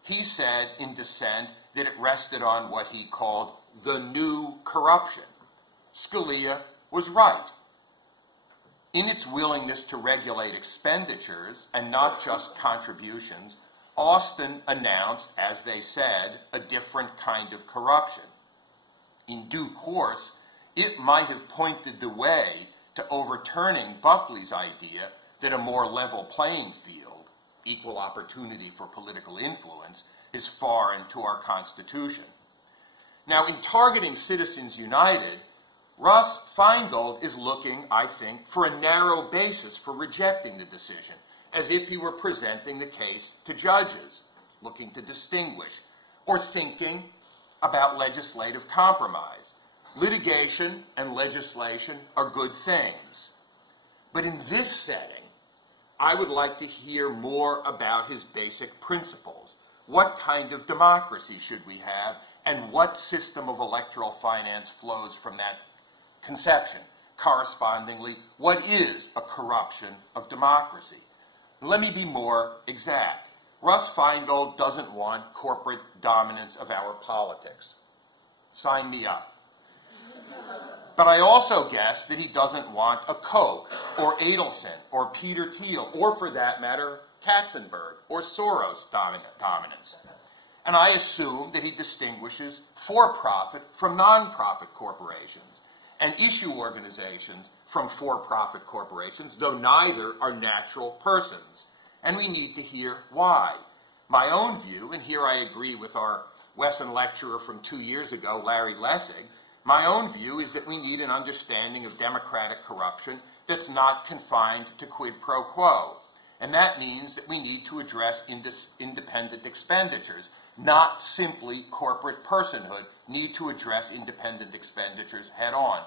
He said in dissent that it rested on what he called the new corruption. Scalia was right. In its willingness to regulate expenditures and not just contributions, Austin announced, as they said, a different kind of corruption. In due course, it might have pointed the way to overturning Buckley's idea that a more level playing field, equal opportunity for political influence, is foreign to our Constitution. Now, in targeting Citizens United, Russ Feingold is looking, I think, for a narrow basis for rejecting the decision, as if he were presenting the case to judges, looking to distinguish, or thinking about legislative compromise. Litigation and legislation are good things. But in this setting, I would like to hear more about his basic principles. What kind of democracy should we have, and what system of electoral finance flows from that conception? Correspondingly, what is a corruption of democracy? Let me be more exact. Russ Feingold doesn't want corporate dominance of our politics. Sign me up. But I also guess that he doesn't want a Koch, or Adelson, or Peter Thiel, or for that matter, Katzenberg, or Soros dominance. And I assume that he distinguishes for-profit from non-profit corporations, and issue organizations from for-profit corporations, though neither are natural persons. And we need to hear why. My own view, and here I agree with our Wesson lecturer from 2 years ago, Larry Lessig, my own view is that we need an understanding of democratic corruption that's not confined to quid pro quo. And that means that we need to address independent expenditures, not simply corporate personhood, need to address independent expenditures head on.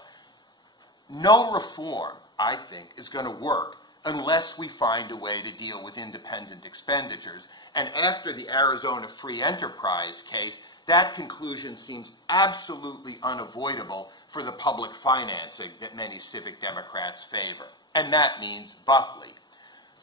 No reform, I think, is going to work unless we find a way to deal with independent expenditures. And after the Arizona Free Enterprise case, that conclusion seems absolutely unavoidable for the public financing that many civic Democrats favor. And that means Buckley.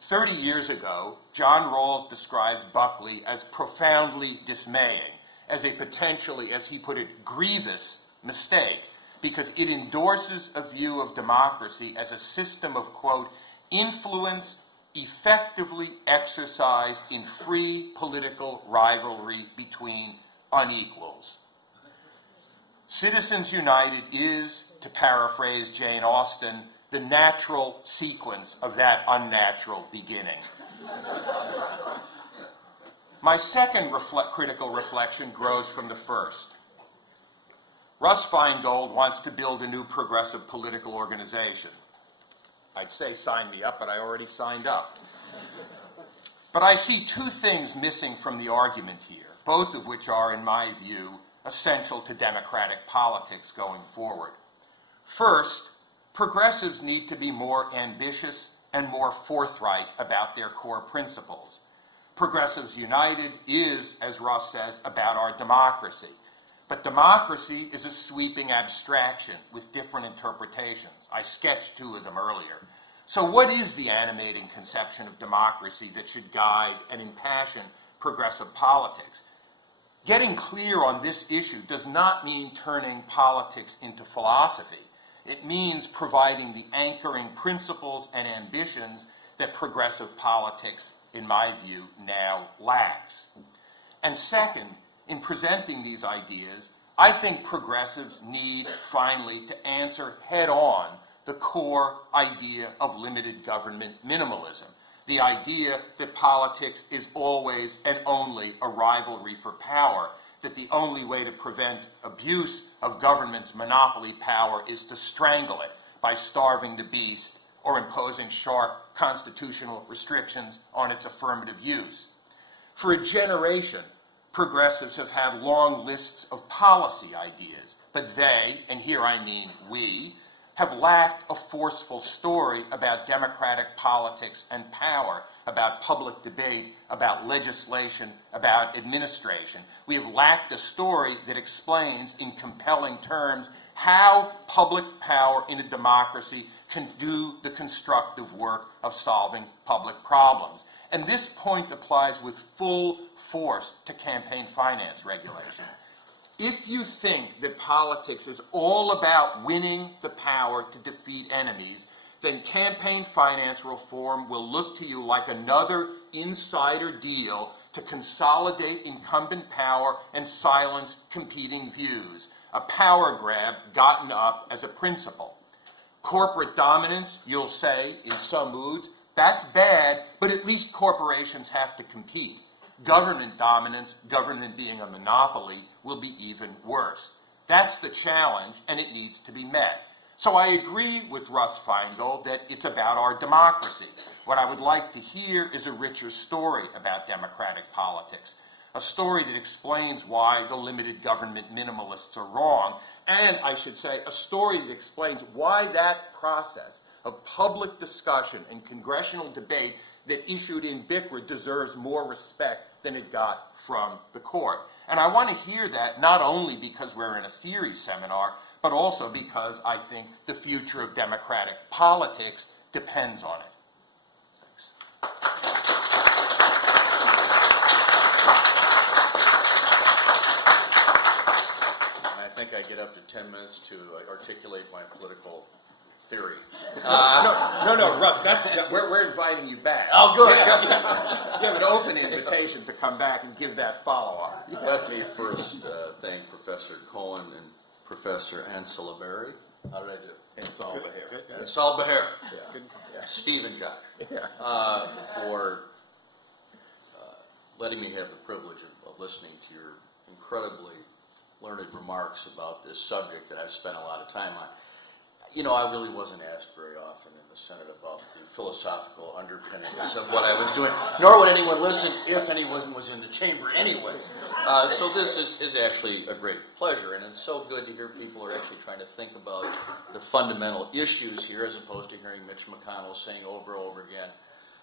30 years ago, John Rawls described Buckley as profoundly dismaying, as a potentially, as he put it, grievous mistake, because it endorses a view of democracy as a system of, quote, influence effectively exercised in free political rivalry between unequals. Citizens United is, to paraphrase Jane Austen, the natural sequence of that unnatural beginning. My second critical reflection grows from the first. Russ Feingold wants to build a new progressive political organization. I'd say sign me up, but I already signed up. But I see two things missing from the argument here, both of which are, in my view, essential to democratic politics going forward. First, progressives need to be more ambitious and more forthright about their core principles. Progressives United is, as Russ says, about our democracy. But democracy is a sweeping abstraction with different interpretations. I sketched two of them earlier. So what is the animating conception of democracy that should guide and impassion progressive politics? Getting clear on this issue does not mean turning politics into philosophy. It means providing the anchoring principles and ambitions that progressive politics, in my view, now lacks. And second, in presenting these ideas, I think progressives need, finally, to answer head-on the core idea of limited government minimalism, the idea that politics is always and only a rivalry for power, that the only way to prevent abuse of government's monopoly power is to strangle it by starving the beast or imposing sharp constitutional restrictions on its affirmative use. For a generation, progressives have had long lists of policy ideas, but they, and here I mean we, have lacked a forceful story about democratic politics and power, about public debate, about legislation, about administration. We have lacked a story that explains in compelling terms how public power in a democracy can do the constructive work of solving public problems. And this point applies with full force to campaign finance regulation. If you think that politics is all about winning the power to defeat enemies, then campaign finance reform will look to you like another insider deal to consolidate incumbent power and silence competing views, a power grab gotten up as a principle. Corporate dominance, you'll say, in some moods, that's bad, but at least corporations have to compete. Government dominance, government being a monopoly, will be even worse. That's the challenge, and it needs to be met. So I agree with Russ Feingold that it's about our democracy. What I would like to hear is a richer story about democratic politics, a story that explains why the limited government minimalists are wrong, and I should say a story that explains why that process of public discussion and congressional debate that issued in BICRA deserves more respect than it got from the court. And I want to hear that not only because we're in a theory seminar, but also because I think the future of democratic politics depends on it. Thanks. I think I get up to 10 minutes to articulate my political theory. No, Russ, we're inviting you back. Oh, good. You have an open invitation to come back and give that follow-up. Let me first thank Professor Cohen and Professor Ansel Berry. How did I do? Ansel Beher. Ansel Beher. Yeah. Steve and Josh. Yeah. For letting me have the privilege of listening to your incredibly learned remarks about this subject that I've spent a lot of time on. You know, I really wasn't asked very often in the Senate about the philosophical underpinnings of what I was doing, nor would anyone listen if anyone was in the chamber anyway. So this is actually a great pleasure, and it's so good to hear people are actually trying to think about the fundamental issues here as opposed to hearing Mitch McConnell saying over and over again,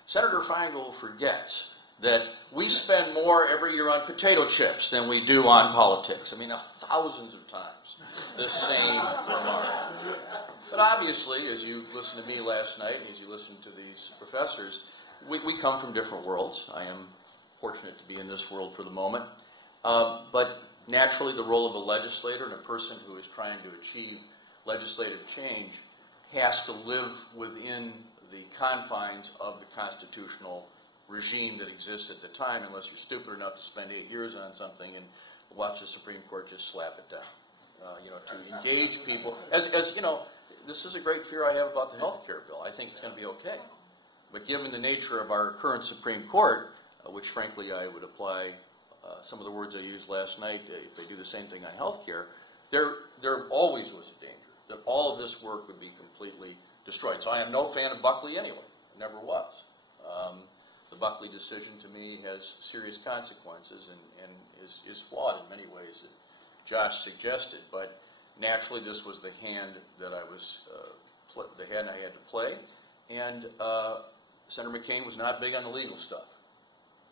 Senator Feingold forgets that we spend more every year on potato chips than we do on politics. I mean, thousands of times the same remark. But obviously, as you listened to me last night, and as you listened to these professors, we come from different worlds. I am fortunate to be in this world for the moment. But naturally, the role of a legislator and a person who is trying to achieve legislative change has to live within the confines of the constitutional regime that exists at the time, unless you're stupid enough to spend 8 years on something and watch the Supreme Court just slap it down. To engage people. As you know, this is a great fear I have about the health care bill. I think it's going to be okay. But given the nature of our current Supreme Court, which frankly I would apply some of the words I used last night, if they do the same thing on health care, there always was a danger that all of this work would be completely destroyed. So I am no fan of Buckley anyway. I never was. The Buckley decision to me has serious consequences and is flawed in many ways that Josh suggested, but naturally this was the hand that I was, the hand I had to play, and Senator McCain was not big on the legal stuff.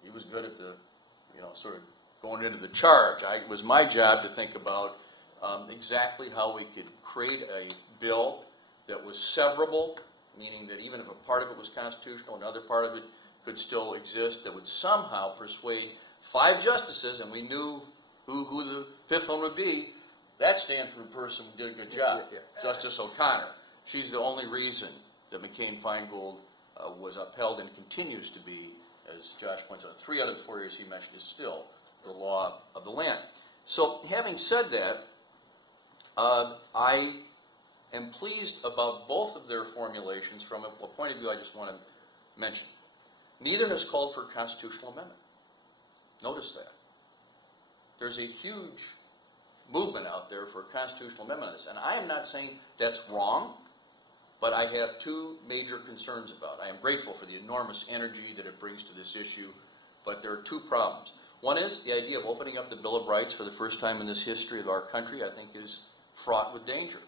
He was good at the, sort of going into the charge. It was my job to think about exactly how we could create a bill that was severable, meaning that even if a part of it was constitutional, another part of it could still exist, that would somehow persuade 5 justices, and we knew who the 5th one would be. That Stanford person did a good job, Justice O'Connor. She's the only reason that McCain-Feingold was upheld and continues to be, as Josh points out, 3 out of the 4 years he mentioned is still the law of the land. So having said that, I am pleased about both of their formulations from a point of view I just want to mention. Neither has called for a constitutional amendment. Notice that. there's a huge movement out there for a constitutional amendment on this. And I am not saying that's wrong, but I have two major concerns about it. I am grateful for the enormous energy that it brings to this issue, but there are two problems. One is the idea of opening up the Bill of Rights for the first time in this history of our country, I think, is fraught with danger.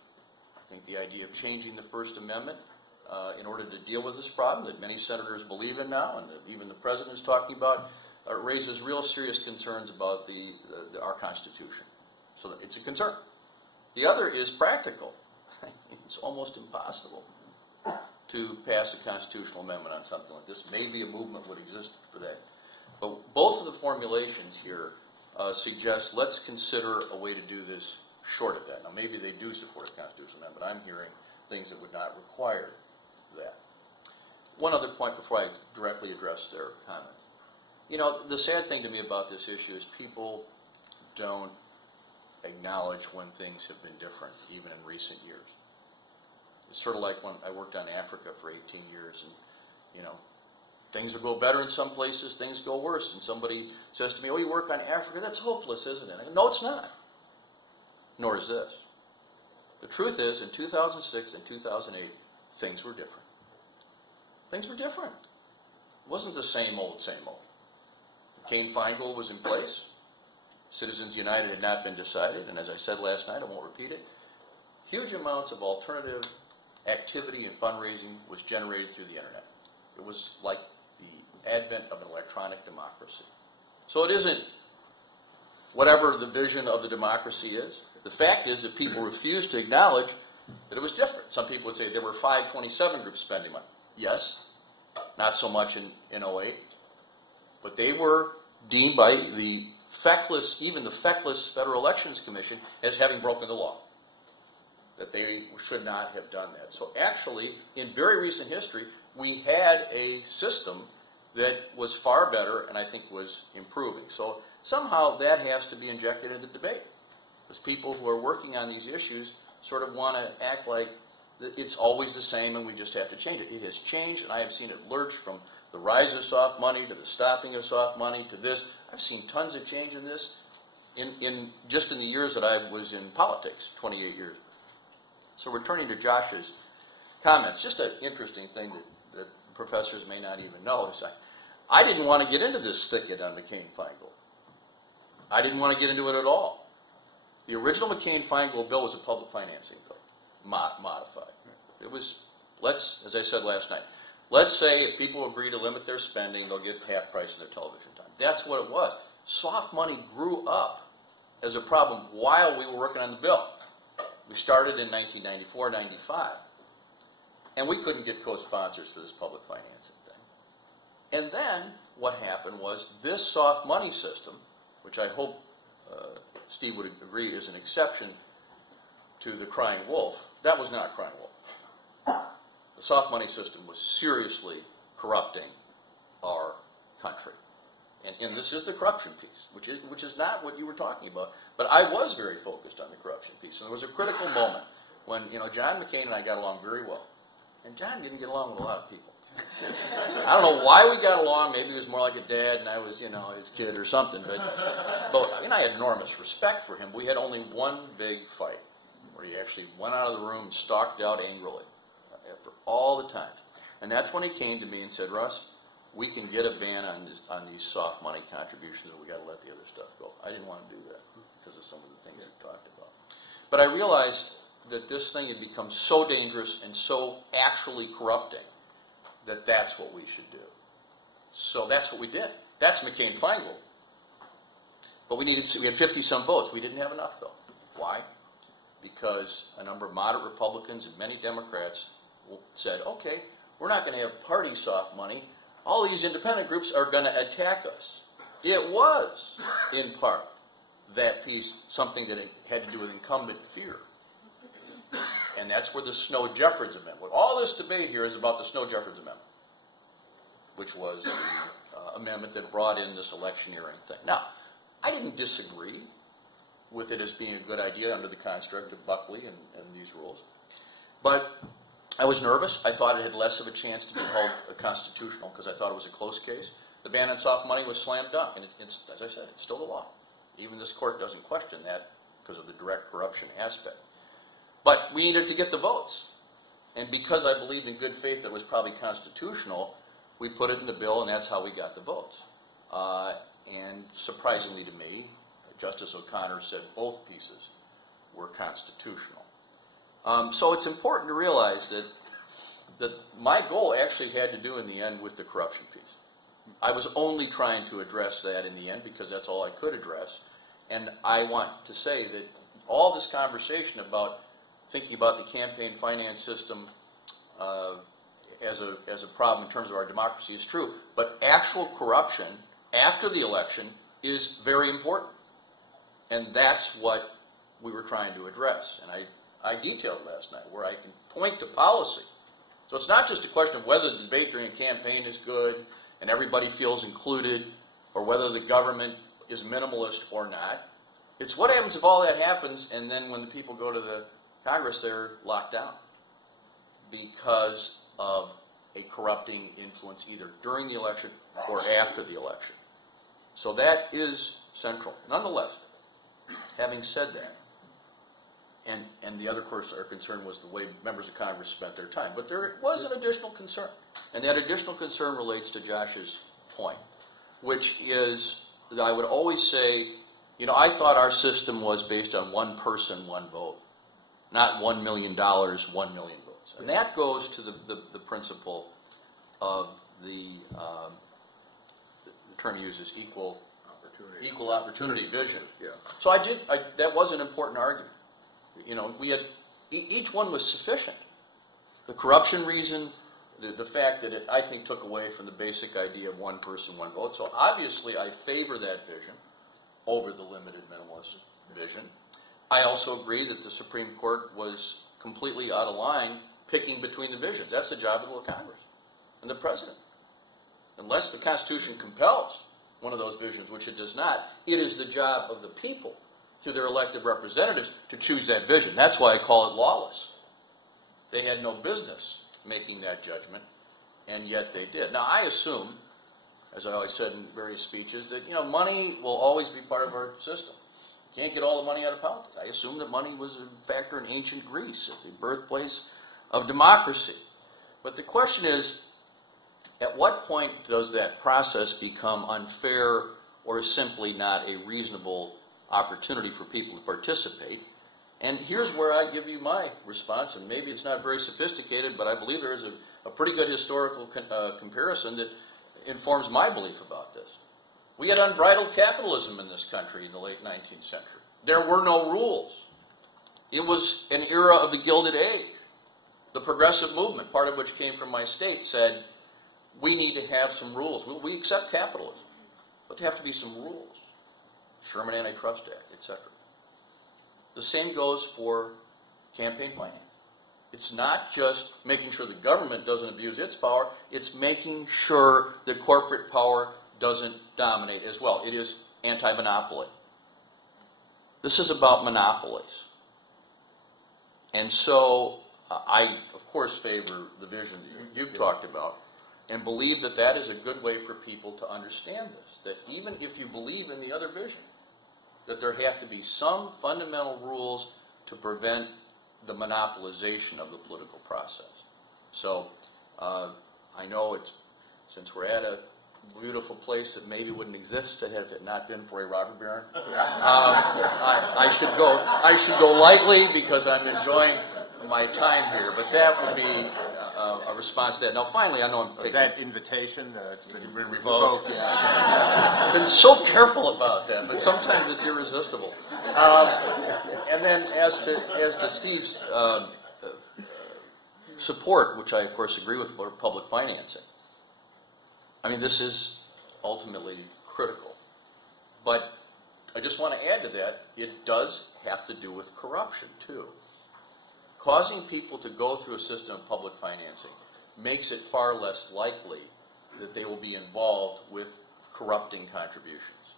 I think the idea of changing the First Amendment in order to deal with this problem that many senators believe in now, and that even the President is talking about, raises real serious concerns about our Constitution. So it's a concern. The other is practical. It's almost impossible to pass a constitutional amendment on something like this. Maybe a movement would exist for that. But both of the formulations here suggest let's consider a way to do this short of that. Now, maybe they do support a constitutional amendment, but I'm hearing things that would not require that. One other point before I directly address their comment. You know, the sad thing to me about this issue is people don't acknowledge when things have been different, even in recent years. It's sort of like when I worked on Africa for 18 years, and, you know, things will go better in some places, things go worse, and somebody says to me, oh, you work on Africa, that's hopeless, isn't it? I go, no, it's not. Nor is this. The truth is, in 2006 and 2008, things were different. Things were different. It wasn't the same old, same old. McCain-Feingold was in place. Citizens United had not been decided, and as I said last night, I won't repeat it, huge amounts of alternative activity and fundraising was generated through the internet. It was like the advent of an electronic democracy. So it isn't whatever the vision of the democracy is. The fact is that people refuse to acknowledge that it was different. Some people would say there were 527 groups spending money. Yes, not so much in 08, but they were deemed by the feckless, even the feckless Federal Elections Commission, as having broken the law. That they should not have done that. So actually, in very recent history, we had a system that was far better and I think was improving. So somehow that has to be injected into the debate. Because people who are working on these issues sort of want to act like it's always the same and we just have to change it. It has changed, and I have seen it lurch from the rise of soft money to the stopping of soft money to this. I've seen tons of change in this just in the years that I was in politics, 28 years. So returning to Josh's comments, just an interesting thing that professors may not even know is I didn't want to get into this thicket on McCain-Feingold. I didn't want to get into it at all. The original McCain-Feingold bill was a public financing bill, modified. It was, as I said last night, let's say if people agree to limit their spending, they'll get half price of their television time. That's what it was. Soft money grew up as a problem while we were working on the bill. We started in 1994, 95, and we couldn't get co-sponsors for this public financing thing. And then what happened was this soft money system, which I hope Steve would agree is an exception to the crying wolf, that was not crying wolf. The soft money system was seriously corrupting our country. And this is the corruption piece, which is not what you were talking about. But I was very focused on the corruption piece. And there was a critical moment when, John McCain and I got along very well. And John didn't get along with a lot of people. I don't know why we got along. Maybe he was more like a dad and I was, his kid or something. But I had enormous respect for him. We had only one big fight where he actually went out of the room and stalked out angrily after all the times. And that's when he came to me and said, Russ, we can get a ban on these soft money contributions, and we got to let the other stuff go. I didn't want to do that because of some of the things he talked about. But I realized that this thing had become so dangerous and so actually corrupting that that's what we should do. So that's what we did. That's McCain-Feingold. But we had 50-some votes. We didn't have enough, though. Why? Because a number of moderate Republicans and many Democrats said, okay, we're not going to have party soft money. All these independent groups are going to attack us. It was, in part, that piece, something that had to do with incumbent fear. And that's where the Snow-Jeffords Amendment, all this debate here is about the Snow-Jeffords Amendment, which was the amendment that brought in this electioneering thing. Now, I didn't disagree with it as being a good idea under the construct of Buckley and these rules, but I was nervous. I thought it had less of a chance to be held constitutional because I thought it was a close case. The ban on soft money was slam dunk, and it's, as I said, it's still the law. Even this court doesn't question that because of the direct corruption aspect. But we needed to get the votes. And because I believed in good faith that it was probably constitutional, we put it in the bill, and that's how we got the votes. And surprisingly to me, Justice O'Connor said both pieces were constitutional. So it's important to realize that my goal actually had to do in the end with the corruption piece. I was only trying to address that in the end because that's all I could address. And I want to say that all this conversation about thinking about the campaign finance system as a problem in terms of our democracy is true. But actual corruption after the election is very important. And that's what we were trying to address. And I detailed last night where I can point to policy. So it's not just a question of whether the debate during a campaign is good and everybody feels included, or whether the government is minimalist or not. It's what happens if all that happens and then when the people go to the Congress, they're locked down because of a corrupting influence either during the election or after the election. So that is central. Nonetheless, having said that, and the other, of course, our concern was the way members of Congress spent their time. But there was an additional concern. And that additional concern relates to Josh's point, which is that I would always say, you know, I thought our system was based on one person, one vote, not $1 million, 1 million votes. And that goes to the principle of the term he uses, equal opportunity vision. Yeah. So that was an important argument. You know, we had, each one was sufficient. The corruption reason, the fact that it, I think, took away from the basic idea of one person, one vote. So obviously I favor that vision over the limited minimalist vision. I also agree that the Supreme Court was completely out of line picking between the visions. That's the job of the Congress and the President. Unless the Constitution compels one of those visions, which it does not, it is the job of the people through their elected representatives to choose that vision. That's why I call it lawless. They had no business making that judgment, and yet they did. Now, I assume, as I always said in various speeches, that, you know, money will always be part of our system. You can't get all the money out of politics. I assume that money was a factor in ancient Greece, at the birthplace of democracy. But the question is, at what point does that process become unfair or simply not a reasonable opportunity for people to participate? And here's where I give you my response, and maybe it's not very sophisticated, but I believe there is a pretty good historical comparison that informs my belief about this. We had unbridled capitalism in this country in the late 19th century. There were no rules. It was an era of the Gilded Age. The progressive movement, part of which came from my state, said, we need to have some rules. We accept capitalism, but there have to be some rules. Sherman Antitrust Act, etc. The same goes for campaign finance. It's not just making sure the government doesn't abuse its power, it's making sure that corporate power doesn't dominate as well. It is anti-monopoly. This is about monopolies. And so I, of course, favor the vision that you've talked about and believe that that is a good way for people to understand this, that even if you believe in the other vision, that there have to be some fundamental rules to prevent the monopolization of the political process. So I know it's, since we're at a beautiful place that maybe wouldn't exist had it not been for a robber baron, I should go lightly because I'm enjoying my time here. But that would be a response to that. Now, finally, I know I'm taking that invitation. It's been revoked. Yeah. I've been so careful about that, but sometimes it's irresistible. And then, as to Steve's support, which I of course agree with, for public financing. I mean, this is ultimately critical, but I just want to add to that, it does have to do with corruption too. Causing people to go through a system of public financing makes it far less likely that they will be involved with corrupting contributions.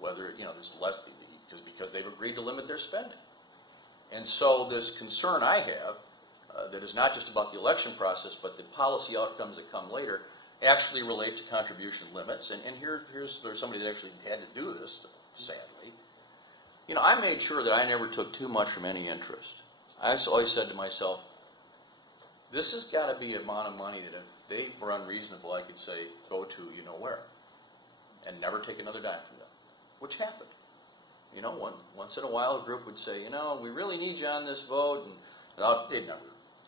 Whether, you know, there's less, because they've agreed to limit their spending. And so this concern I have, that is not just about the election process, but the policy outcomes that come later, actually relate to contribution limits. And there's somebody that actually had to do this, sadly, I made sure that I never took too much from any interest. I always said to myself, this has got to be an amount of money that if they were unreasonable, I could say, go to where, and never take another dime from them, which happened. Once in a while, a group would say, we really need you on this vote, and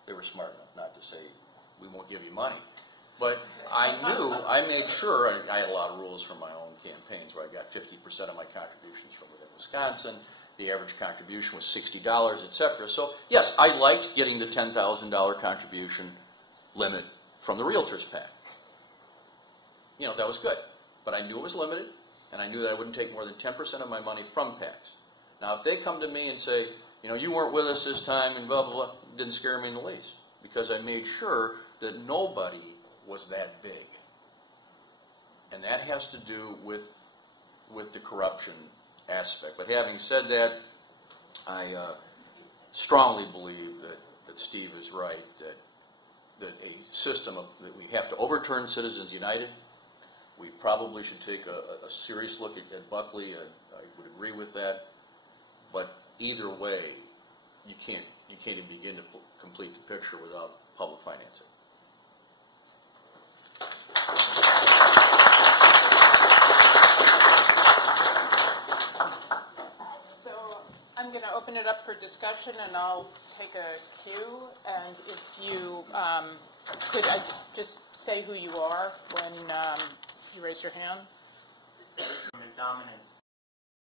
they were smart enough not to say, we won't give you money. But I made sure, I had a lot of rules for my own campaigns where I got 50% of my contributions from within Wisconsin. The average contribution was $60, etc. So, yes, I liked getting the $10,000 contribution limit from the Realtors PAC. That was good. But I knew it was limited, and I knew that I wouldn't take more than 10% of my money from PACs. Now, if they come to me and say, you weren't with us this time, and blah, blah, blah, it didn't scare me in the least, because I made sure that nobody was that big. And that has to do with the corruption aspect. But having said that, I strongly believe that Steve is right, that a system that we have to overturn Citizens United. We probably should take a serious look at Buckley. I would agree with that. But either way, you can't even begin to complete the picture without public financing. I'm going to open it up for discussion, and I'll take a cue. And if you could, I just say who you are when you raise your hand. The dominance